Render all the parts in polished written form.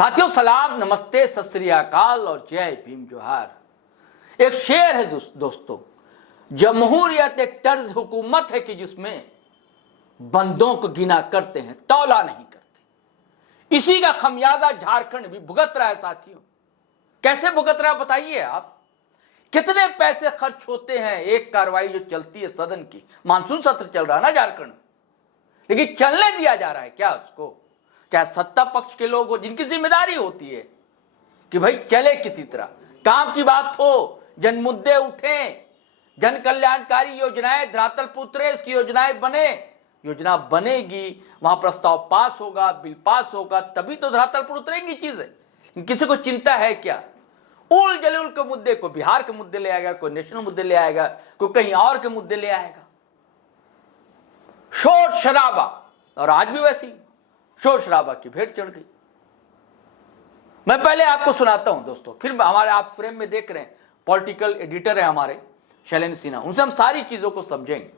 साथियों सलाम, नमस्ते, सत श्री अकाल और जय भीम जोहार। एक शेर है दोस्तों, जमहूरियत एक तर्ज हुकूमत है कि जिसमें बंदों को गिना करते हैं, तौला नहीं करते। इसी का खमियाजा झारखंड भी भुगत रहा है साथियों। कैसे भुगत रहा है बताइए आप। कितने पैसे खर्च होते हैं एक कार्रवाई जो चलती है सदन की। मानसून सत्र चल रहा है ना झारखंड, लेकिन चलने दिया जा रहा है क्या उसको? चाहे सत्ता पक्ष के लोग हो, जिनकी जिम्मेदारी होती है कि भाई चले किसी तरह, काम की बात हो, जन मुद्दे उठे, जन कल्याणकारी योजनाएं धरातल पर उतरे, इसकी योजनाएं बने, योजना बनेगी, वहां प्रस्ताव पास होगा, बिल पास होगा, तभी तो धरातल पर उतरेंगी चीजें। किसी को चिंता है क्या? उल जलूल के मुद्दे को बिहार के मुद्दे ले आएगा, कोई नेशनल मुद्दे ले आएगा, कोई कहीं और के मुद्दे ले आएगा। शोर शराबा, और आज भी वैसी शोर शराबा की भेंट चढ़ गई। मैं पहले आपको सुनाता हूं दोस्तों, फिर हमारे आप फ्रेम में देख रहे हैं पॉलिटिकल एडिटर है हमारे शैलेंद्र सिन्हा, उनसे हम सारी चीजों को समझेंगे,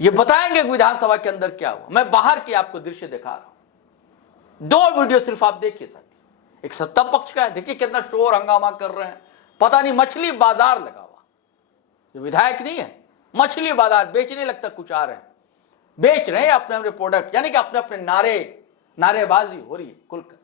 ये बताएंगे विधानसभा के अंदर क्या हुआ। मैं बाहर की आपको दृश्य दिखा रहा हूं, दो वीडियो सिर्फ आप देखिए साथी। एक सत्ता पक्ष का है, देखिए कितना शोर हंगामा कर रहे हैं, पता नहीं मछली बाजार लगा हुआ। जो विधायक नहीं है, मछली बाजार बेचने लगता कुछ आ रहे हैं, बेच रहे हैं अपने अपने प्रोडक्ट, यानी कि अपने अपने नारेबाजी हो रही है खुलकर।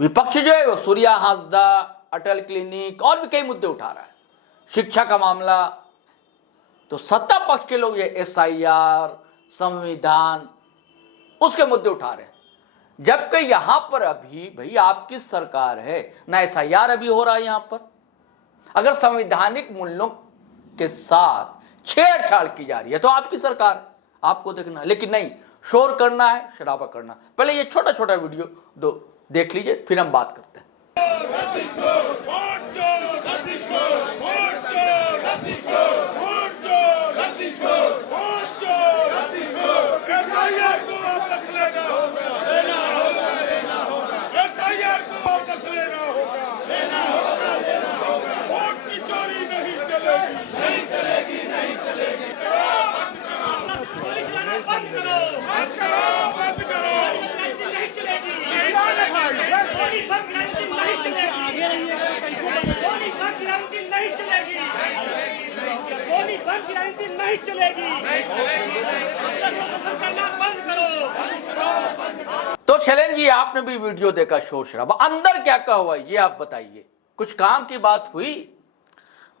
विपक्ष जो है वो सूर्या हांसदा, अटल क्लिनिक और भी कई मुद्दे उठा रहा है, शिक्षा का मामला। तो सत्ता पक्ष के लोग ये SIR, संविधान, उसके मुद्दे उठा रहे हैं, जबकि यहां पर अभी भाई आपकी सरकार है ना, SIR अभी हो रहा है यहां पर। अगर संवैधानिक मूल्यों के साथ छेड़छाड़ की जा रही है तो आपकी सरकार, आपको देखना, लेकिन नहीं, शोर करना है, शराबा करना। पहले ये छोटा छोटा वीडियो दो देख लीजिए, फिर हम बात करते हैं। नहीं चलेगी। तो शैलेंद्र जी, आपने भी वीडियो देखा, शोर शराबा, अंदर क्या क्या हुआ ये आप बताइए। कुछ काम की बात हुई?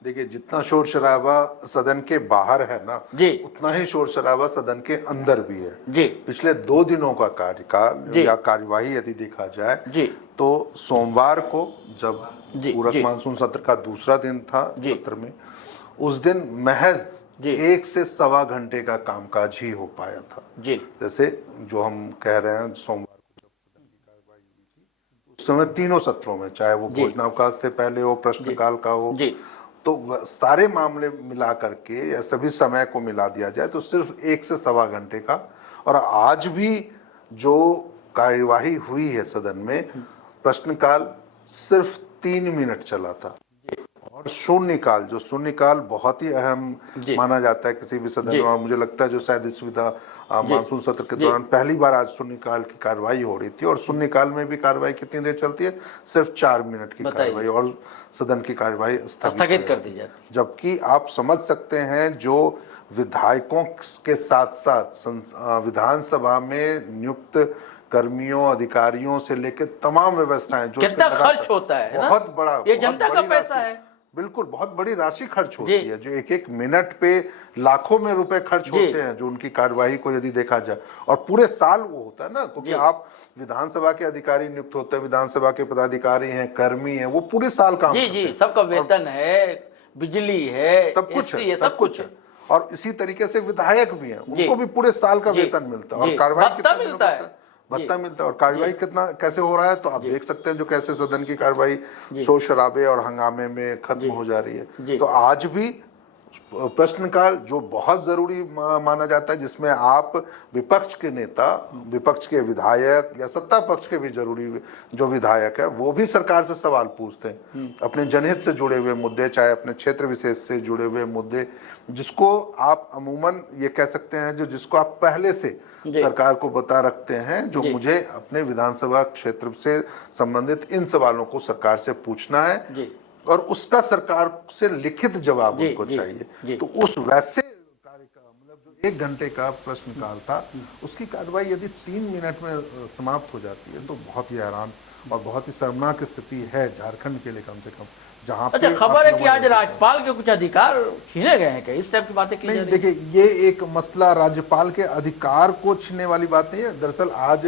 देखिए, जितना शोर शराबा सदन के बाहर है ना जी, उतना ही शोर शराबा सदन के अंदर भी है जी। पिछले 2 दिनों का कार्यकाल या कार्यवाही यदि देखा जाए जी, तो सोमवार को जब जी, पूरक जी, मानसून सत्र का दूसरा दिन था सत्र में, उस दिन महज जी, 1 से सवा घंटे का कामकाज ही हो पाया था। जी, जैसे जो हम कह रहे हैं, सोमवार को जब सदन की कार्यवाही हुई थी उस समय तीनों सत्रों में, चाहे वो भोजनावकाश से पहले हो, प्रश्नकाल का हो, तो सारे मामले मिला करके या सभी समय को मिला दिया जाए तो सिर्फ 1 से सवा घंटे का। और आज भी जो कार्यवाही हुई है सदन में, प्रश्नकाल सिर्फ 3 मिनट चला था, और शून्यकाल, जो शून्यकाल बहुत ही अहम माना जाता है किसी भी सदन में, और मुझे लगता है जो शायद इस विधा मानसून सत्र के दौरान पहली बार आज शून्यकाल की कार्रवाई हो रही थी। और शून्यकाल में भी कार्रवाई कितनी देर चलती है? सिर्फ 4 मिनट की कार्रवाई, और सदन की कार्रवाई स्थगित कर दी जाती है। जबकि आप समझ सकते हैं जो विधायकों के साथ साथ विधानसभा में नियुक्त कर्मियों, अधिकारियों से लेकर तमाम व्यवस्थाएं, जो कितना खर्च होता है, बहुत बड़ा, ये जनता का पैसा है, बिल्कुल बहुत बड़ी राशि खर्च होती है, जो एक एक मिनट पे लाखों में रुपए खर्च होते हैं, जो उनकी कार्यवाही को यदि देखा जाए। और पूरे साल वो होता है ना, क्योंकि आप विधानसभा के अधिकारी नियुक्त होते हैं, विधानसभा के पदाधिकारी हैं, कर्मी हैं, वो पूरे साल काम करते हैं। सबका वेतन है, बिजली है, सब कुछ है, सब कुछ है। और इसी तरीके से विधायक भी हैं, उनको भी पूरे साल का वेतन मिलता है, और कार्रवाई कितना मिलता है, भत्ता मिलता है। और कार्रवाई कितना कैसे हो रहा है तो आप देख सकते हैं, जो कैसे सदन की कार्रवाई शोर शराबे और हंगामे में खत्म हो जा रही है। तो आज भी प्रश्नकाल, जो बहुत जरूरी माना जाता है, जिसमें आप विपक्ष के नेता, विपक्ष के विधायक या सत्ता पक्ष के भी जरूरी जो विधायक है, वो भी सरकार से सवाल पूछते हैं, अपने जनहित से जुड़े हुए मुद्दे, चाहे अपने क्षेत्र विशेष से जुड़े हुए मुद्दे, जिसको आप अमूमन ये कह सकते हैं, जिसको आप पहले से सरकार को बता रखते हैं जो मुझे अपने विधानसभा क्षेत्र से संबंधित इन सवालों को सरकार से पूछना है और उसका सरकार से लिखित जवाब उनको चाहिए। तो उस वैसे कार्य का मतलब जो 1 घंटे का प्रश्नकाल था उसकी कार्रवाई यदि 3 मिनट में समाप्त हो जाती है तो बहुत ही हैरान और बहुत ही शर्मनाक स्थिति है झारखंड के लिए कम से कम। जहाँ अच्छा, खबर है कि आज राज्यपाल के कुछ अधिकार छीने गए हैं क्या? इस टाइप की बातें की जा रही हैं? देखिए, ये एक मसला राज्यपाल के अधिकार को छीनने वाली बात नहीं है। दरअसल आज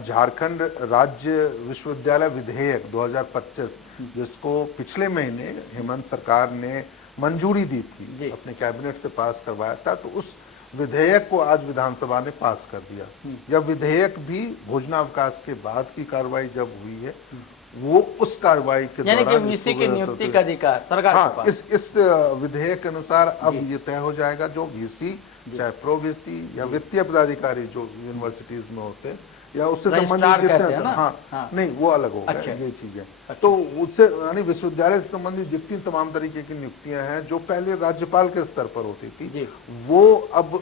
झारखंड राज्य विश्वविद्यालय विधेयक 2025 जिसको पिछले महीने हेमंत सरकार ने मंजूरी दी थी, अपने कैबिनेट से पास करवाया था, तो उस विधेयक को आज विधानसभा ने पास कर दिया। यह विधेयक भी भोजनावकाश के बाद की कार्रवाई जब हुई है वो उस कार्रवाई के यानी कि वीसी की नियुक्ति का अधिकार सरकार के पास। इस विधेयक के अनुसार अब ये तय हो जाएगा जो वीसी चाहे प्रो वीसी या वित्तीय पदाधिकारी जो यूनिवर्सिटीज में होते हैं या उससे संबंधित नहीं वो अलग हो गया। ये चीजें तो उससे यानी विश्वविद्यालय से संबंधित जितनी तमाम तरीके की नियुक्तियां हैं जो पहले राज्यपाल के स्तर पर होती थी वो अब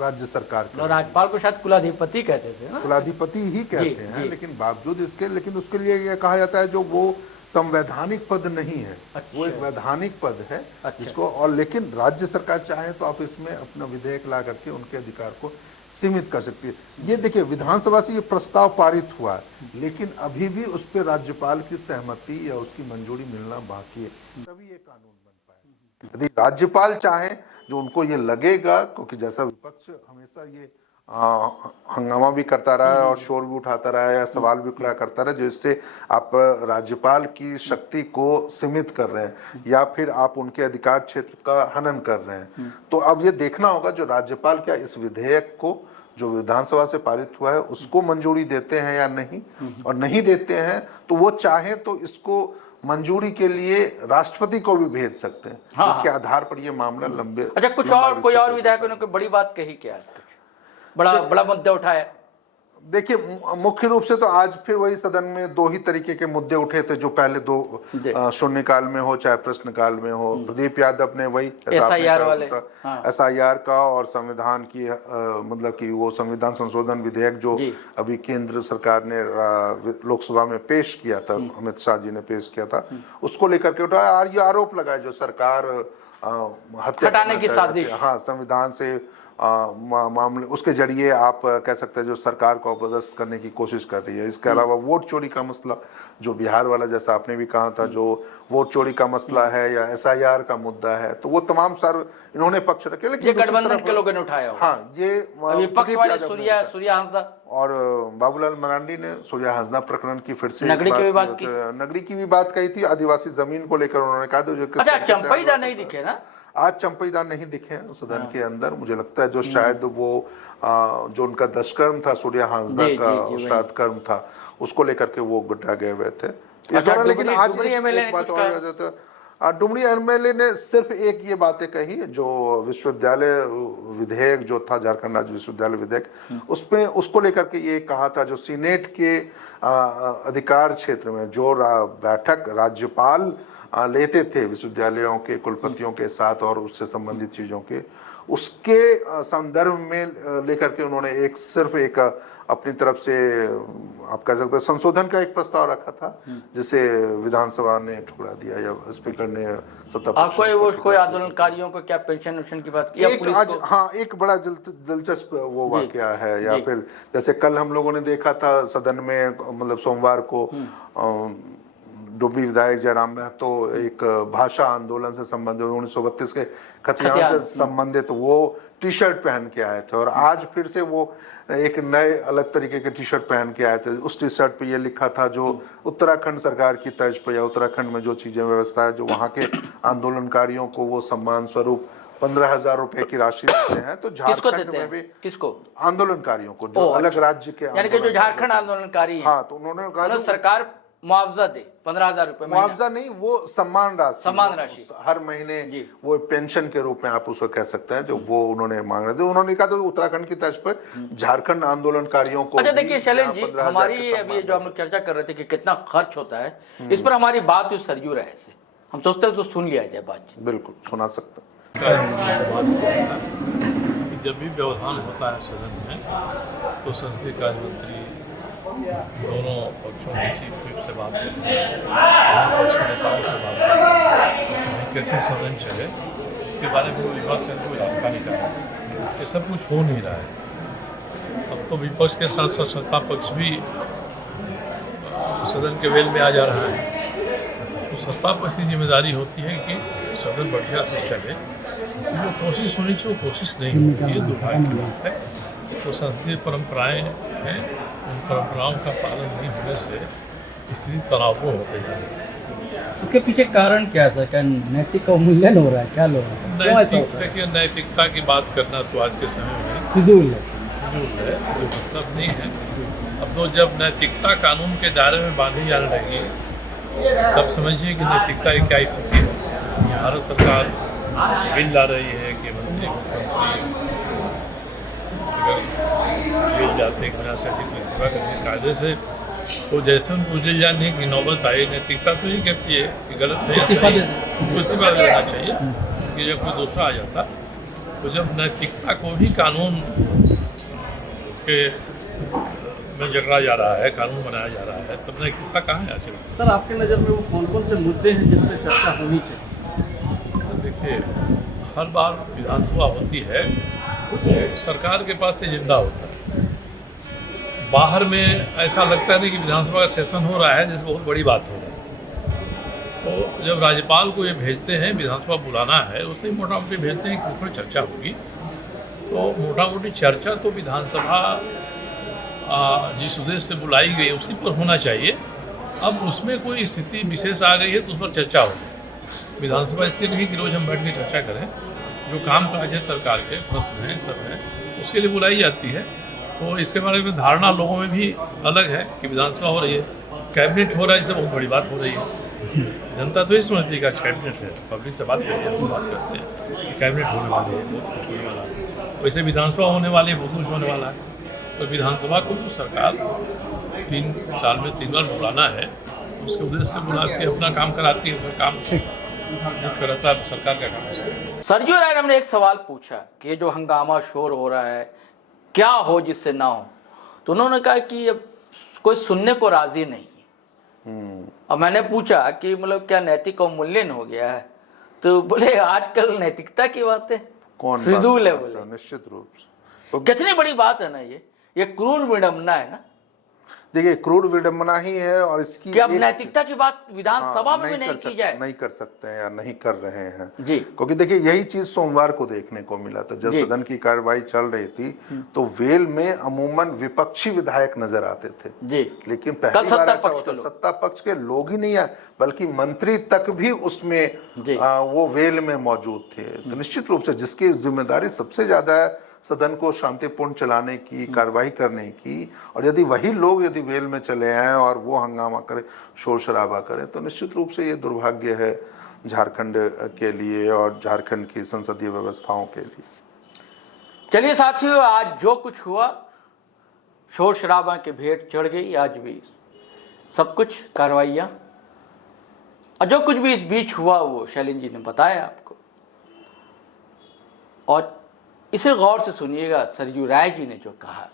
राज्य सरकार के। राज्यपाल को शायद कुलाधिपति कहते थे ना? कुलाधिपति ही कहते हैं, लेकिन बावजूद इसके लेकिन उसके लिए यह कहा जाता है जो वो संवैधानिक पद नहीं है। वो एक वैधानिक पद है जिसको और लेकिन राज्य सरकार चाहे तो आप इसमें अपना विधेयक ला करके उनके अधिकार को सीमित कर सकती है। ये देखिए विधानसभा से ये प्रस्ताव पारित हुआ है लेकिन अभी भी उस पर राज्यपाल की सहमति या उसकी मंजूरी मिलना बाकी है, तभी ये कानून बन पाए। यदि राज्यपाल चाहे जो उनको ये लगेगा, क्योंकि जैसा विपक्ष हमेशा ये हंगामा भी करता रहा है और शोर भी उठाता रहा है या सवाल भी खड़ा करता रहा, जो इससे आप राज्यपाल की शक्ति को सीमित कर रहे हैं या फिर आप उनके अधिकार क्षेत्र का हनन कर रहे हैं। तो अब ये देखना होगा जो राज्यपाल क्या इस विधेयक को जो विधानसभा से पारित हुआ है उसको मंजूरी देते हैं या नहीं, और नहीं देते हैं तो वो चाहे तो इसको मंजूरी के लिए राष्ट्रपति को भी भेज सकते हैं। इसके आधार पर ये मामला लंबे। अच्छा, कुछ और कोई और विधायकों ने कोई बड़ी बात कही क्या? बड़ा मुद्दा उठाया। देखिए मुख्य रूप से तो आज फिर वही सदन में 2 ही तरीके के मुद्दे उठे थे जो पहले 2 शून्यकाल में हो चाहे प्रश्नकाल में हो। प्रदीप यादव ने वही SIR वाले SIR का और संविधान की मतलब कि वो संविधान संशोधन विधेयक जो अभी केंद्र सरकार ने लोकसभा में पेश किया था, अमित शाह जी ने पेश किया था, उसको लेकर के उठाया और ये आरोप लगाया जो सरकार हत्या हटाने की साजिश, संविधान से मामले उसके जरिए आप कह सकते हैं जो सरकार को अपदस्थ करने की कोशिश कर रही है। इसके अलावा वोट चोरी का मसला जो बिहार वाला जैसा आपने भी कहा था जो वोट चोरी का मसला है या SIR का मुद्दा है, तो वो तमाम सर इन्होंने पक्ष रखे। लेकिन ये गठबंधन के लोगों ने उठाया। ये विपक्ष वाले सूर्या हांसदा और बाबूलाल मरांडी ने सूर्या हांसदा प्रकरण की फिर से नगरी की भी बात कही थी। आदिवासी जमीन को लेकर उन्होंने कहा। अच्छा, चंपईदा नहीं दिखे ना आज? चंपईदार नहीं दिखे सदन के अंदर। मुझे लगता है जो शायद वो जो उनका दुष्कर्म था सूर्या हांसदा का श्राद्ध कर्म था उसको लेकर के वो गुड्डा गए हुए थे इस दौरान। लेकिन आज एक बात और आ जाता है, डुमरी MLA ने सिर्फ एक ये बातें कही जो विश्वविद्यालय विधेयक जो था झारखंड राज्य विश्वविद्यालय विधेयक उसमें उसको लेकर के ये कहा था जो सीनेट के अधिकार क्षेत्र में जो बैठक राज्यपाल लेते थे विश्वविद्यालयों के कुलपतियों के साथ और उससे संबंधित चीजों के उसके संदर्भ में लेकर के उन्होंने सिर्फ एक अपनी तरफ से आप कह सकते हैं संशोधन का एक प्रस्ताव रखा था जिसे विधानसभा ने ठुकरा दिया या स्पीकर ने कोई आंदोलनकारियों को क्या पेंशन की बात की? एक बड़ा दिलचस्प वो वाकया है या फिर जैसे कल हम लोगों ने देखा था सदन में मतलब सोमवार को डुमरी विधायक जयराम महतो एक भाषा आंदोलन से संबंधित 1932 के खतियान से संबंधित वो टी-शर्ट पहन के आए थे और आज फिर से वो एक नए अलग तरीके के टी-शर्ट पहन के आए थे। उस टी-शर्ट पे ये लिखा था जो उत्तराखंड सरकार की तर्ज पर या उत्तराखंड में जो चीजें व्यवस्था है जो वहाँ के आंदोलनकारियों को वो सम्मान स्वरूप 15,000 रुपए की राशि देते हैं। तो झारखंड में भी किसको? आंदोलनकारियों को जो अलग राज्य के यानी कि जो झारखंड आंदोलनकारी हाँ, तो उन्होंने कहा सरकार मुआवजा दे 15,000 रुपए। मुआवजा नहीं, वो सम्मान राशि हर महीने वो पेंशन के रूप में आप उसको कह सकते हैं जो वो उन्होंने मांग रहे थे। उन्होंने कहा तो उत्तराखंड की तर्ज पर झारखंड आंदोलनकारियों को। अच्छा देखिए शैलेंद्र जी, हमारी अभी जो हम लोग चर्चा कर रहे थे कि कितना खर्च होता है, इस पर हमारी बात हुई सरयू राय से, हम सोचते हैं उसको सुन लिया जाए बात। बिल्कुल सुना सकते। जब भी व्यवधान होता है सदन में तो संसदीय कार्य मंत्री दोनों पक्षों के चीफ व्हिप से बात करते हैं, दोनों पक्ष के नेताओं से बात करते हैं, कैसे सदन चले इसके बारे में विपक्ष से कोई रास्ता निकाला। ये सब कुछ हो नहीं रहा है। अब तो विपक्ष के साथ साथ सत्ता पक्ष भी सदन के वेल में आ जा रहा है। तो सत्ता पक्ष की जिम्मेदारी होती है कि सदन बढ़िया से चले। जो कोशिश होनी चाहिए वो कोशिश नहीं होती है, दुर्भाग्य की बात है। तो संसदीय परंपराएं हैं, उन परंपराओं का पालन नहीं होने से स्थिति तनावपूर्ण होते जा रही है। इसके पीछे कारण क्या था? क्या नैतिक अवमूल्यन हो रहा है? क्या लोग देखिए, नैतिकता की बात करना तो आज के समय में फिजूल है, जो मतलब नहीं है। अब तो जब नैतिकता कानून के दायरे में बांधी जाने लगी तब समझिए कि नैतिकता की क्या स्थिति है। भारत सरकार बिल ला रही है कि मंत्री अगर जेल जाते हैं बिना सर्टिफिकेट पूरा करने कायदे से, तो जैसे उनको जेल जाने की नौबत आई, नैतिकता तो ये कहती है कि गलत है या सही है, उनको इस्तीफा देना चाहिए कि जब कोई दूसरा आ जाता। तो जब नैतिकता को भी कानून के में जकड़ा जा रहा है, कानून बनाया जा रहा है, तब नैतिकता कहाँ है? सर, आपके नज़र में वो कौन कौन से मुद्दे हैं जिस पर चर्चा होनी चाहिए? देखिए, हर बार विधानसभा होती है तो सरकार के पास एजेंडा होता है। बाहर में ऐसा लगता नहीं कि विधानसभा का सेशन हो रहा है जैसे बहुत बड़ी बात हो रही है। तो जब राज्यपाल को ये भेजते हैं विधानसभा बुलाना है, उसे मोटा मोटी भेजते हैं किस पर चर्चा होगी। तो मोटा मोटी चर्चा तो विधानसभा जिस उद्देश्य से बुलाई गई उसी पर होना चाहिए। अब उसमें कोई स्थिति विशेष आ गई है तो उस पर चर्चा होगी। विधानसभा इसलिए नहीं कि रोज़ हम बैठ के चर्चा करें, जो काम काज है सरकार के, प्रश्न हैं, सब है, उसके लिए बुलाई जाती है। तो इसके बारे में धारणा लोगों में भी अलग है कि विधानसभा हो रही है, कैबिनेट हो रहा है, इससे बहुत बड़ी बात हो रही है। जनता तो ये समझती है कि आज कैबिनेट है, पब्लिक से बात करिए, हम बात करते हैं कि कैबिनेट होने वाली है, बहुत कुछ होने वाला है। वैसे विधानसभा होने वाली है, बहुत कुछ होने वाला है। तो विधानसभा को तो सरकार 3 साल में 3 बार बुलाना है, उसके उद्देश्य से बुला के अपना काम कराती है। फिर काम कराता है सरकार का काम। सरयू राय ने हमने एक सवाल पूछा कि ये जो हंगामा शोर हो रहा है क्या हो जिससे ना हो, तो उन्होंने कहा कि अब कोई सुनने को राजी नहीं है। अब मैंने पूछा कि मतलब क्या नैतिक अवमूल्यन हो गया है, तो बोले आजकल नैतिकता की बातें कौन फिजूल है। बोले निश्चित रूप से तो कितनी बड़ी बात है ना, ये क्रूर विडम्बना है ना। देखिए, क्रूर विडम्बना ही है। और इसकी कि अब नैतिकता की बात विधानसभा में भी नहीं की जाए, नहीं कर सकते हैं या नहीं कर रहे हैं जी। क्योंकि देखिए, यही चीज सोमवार को देखने को मिला था जब सदन की कार्रवाई चल रही थी, तो वेल में अमूमन विपक्षी विधायक नजर आते थे जी। लेकिन पहली बार ऐसा होता सत्ता पक्ष के लोग ही नहीं आए, बल्कि मंत्री तक भी उसमें वो वेल में मौजूद थे। तो निश्चित रूप से जिसकी जिम्मेदारी सबसे ज्यादा है सदन को शांतिपूर्ण चलाने की, कार्रवाई करने की, और यदि वही लोग यदि वेल में चले आए और वो हंगामा करें, शोर शराबा करें, तो निश्चित रूप से ये दुर्भाग्य है झारखंड के लिए और झारखंड की संसदीय व्यवस्थाओं के लिए। चलिए साथियों, आज जो कुछ हुआ, शोर शराबा के भेंट चढ़ गई आज भी सब कुछ कार्रवाइयाँ, और जो कुछ भी इस बीच हुआ वो शैलेंद्र जी ने बताया आपको। और इसे गौर से सुनिएगा, सरयू राय जी ने जो कहा,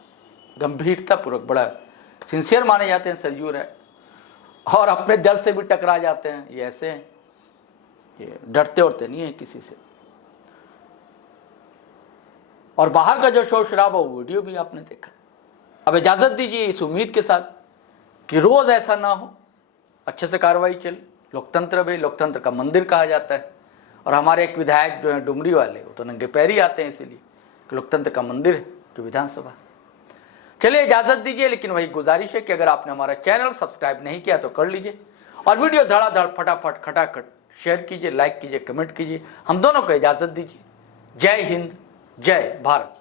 गंभीरतापूर्वक, बड़ा सिंसियर माने जाते हैं सरयू राय, और अपने दल से भी टकरा जाते हैं। ये ऐसे हैं, ये डरते उड़ते नहीं हैं किसी से। और बाहर का जो शोर शराबा, वो वीडियो भी आपने देखा। अब इजाज़त दीजिए इस उम्मीद के साथ कि रोज़ ऐसा ना हो, अच्छे से कार्रवाई चले। लोकतंत्र भी लोकतंत्र का मंदिर कहा जाता है, और हमारे एक विधायक जो हैं डुमरी वाले, वो तो नंगे पैर ही आते हैं, इसीलिए कि लोकतंत्र का मंदिर है जो विधानसभा। चलिए इजाज़त दीजिए, लेकिन वही गुजारिश है कि अगर आपने हमारा चैनल सब्सक्राइब नहीं किया तो कर लीजिए, और वीडियो धड़ाधड़ फटाफट खटाखट शेयर कीजिए, लाइक कीजिए, कमेंट कीजिए। हम दोनों को इजाज़त दीजिए। जय हिंद, जय भारत।